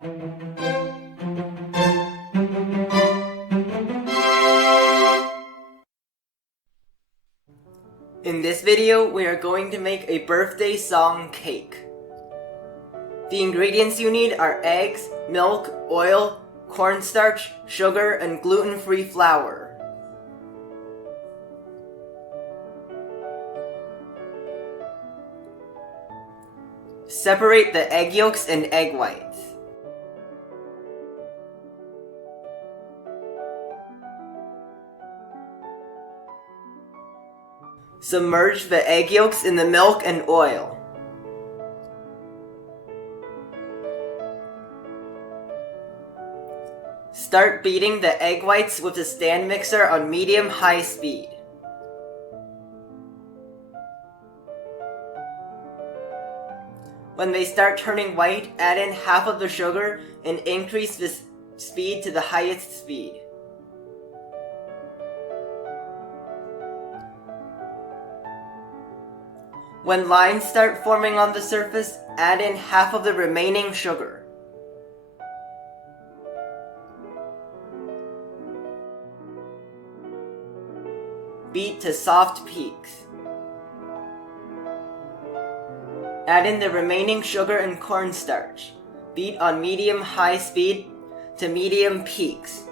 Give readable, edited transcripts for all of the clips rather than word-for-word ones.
In this video, we are going to make a birthday song cake. The ingredients you need are eggs, milk, oil, cornstarch, sugar, and gluten-free flour. Separate the egg yolks and egg whites. Submerge the egg yolks in the milk and oil. Start beating the egg whites with the stand mixer on medium-high speed. When they start turning white, add in half of the sugar and increase the speed to the highest speed. When lines start forming on the surface, add in half of the remaining sugar. Beat to soft peaks. Add in the remaining sugar and cornstarch. Beat on medium-high speed to medium peaks.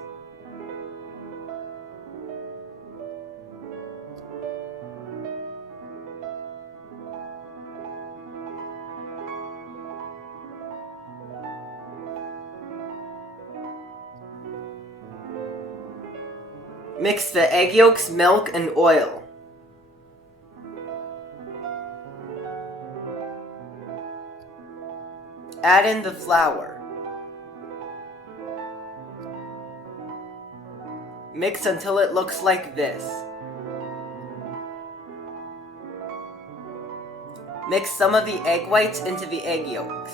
Mix the egg yolks, milk, and oil. Add in the flour. Mix until it looks like this. Mix some of the egg whites into the egg yolks.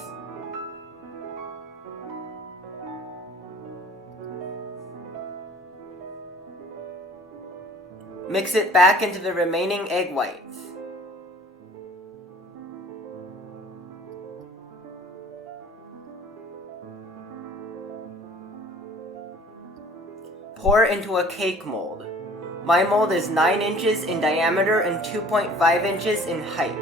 Mix it back into the remaining egg whites. Pour into a cake mold. My mold is 9 inches in diameter and 2.5 inches in height.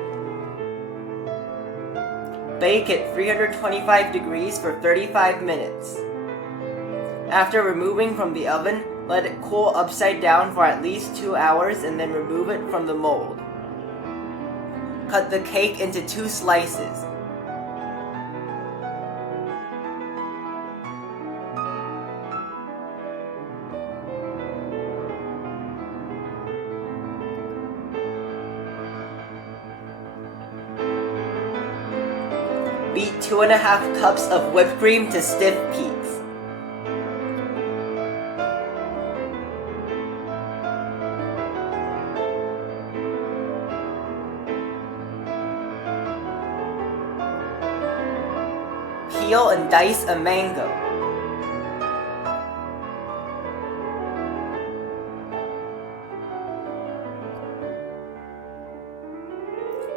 Bake at 325 degrees for 35 minutes. After removing from the oven, let it cool upside down for at least 2 hours and then remove it from the mold. Cut the cake into 2 slices. Beat 2.5 cups of whipped cream to stiff peaks. Peel and dice a mango.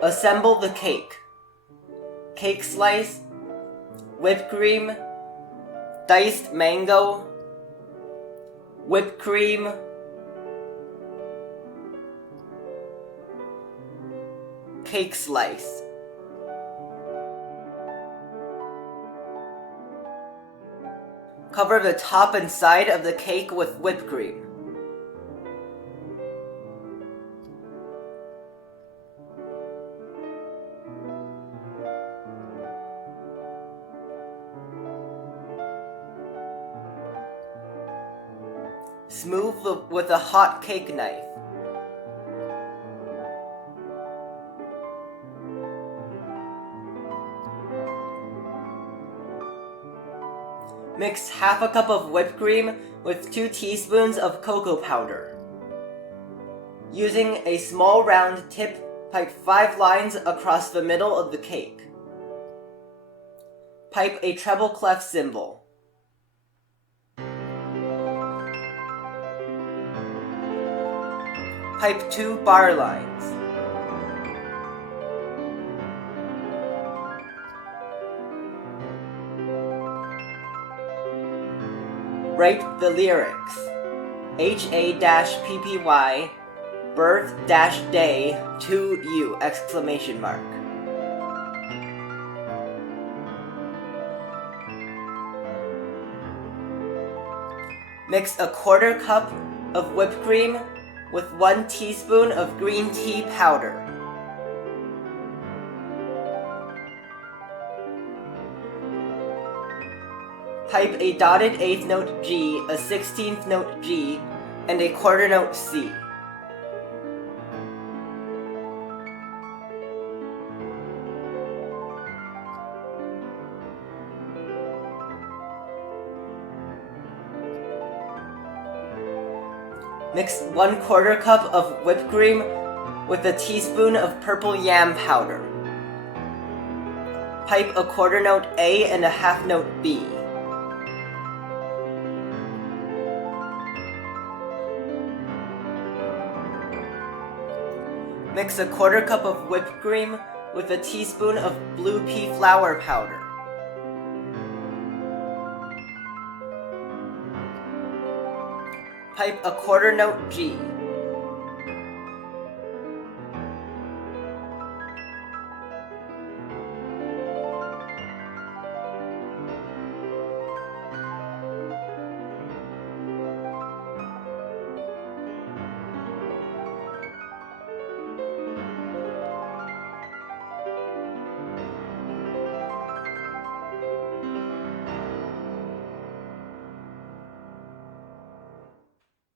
Assemble the cake. Cake slice, whipped cream, diced mango, whipped cream, cake slice. Cover the top and side of the cake with whipped cream. Smooth with a hot cake knife. Mix half a cup of whipped cream with 2 teaspoons of cocoa powder. Using a small round tip, pipe 5 lines across the middle of the cake. Pipe a treble clef cymbal. Pipe 2 bar lines. Write the lyrics. HA-PPY birth-day to you! Exclamation mark. Mix a 1/4 cup of whipped cream with 1 teaspoon of green tea powder. Type a dotted 8th note G, a 16th note G, and a 1/4 note C. Mix 1/4 cup of whipped cream with a teaspoon of purple yam powder. Pipe a 1/4 note A and a 1/2 note B. Mix a 1/4 cup of whipped cream with a teaspoon of blue pea flower powder. Pipe a 1/4 note G.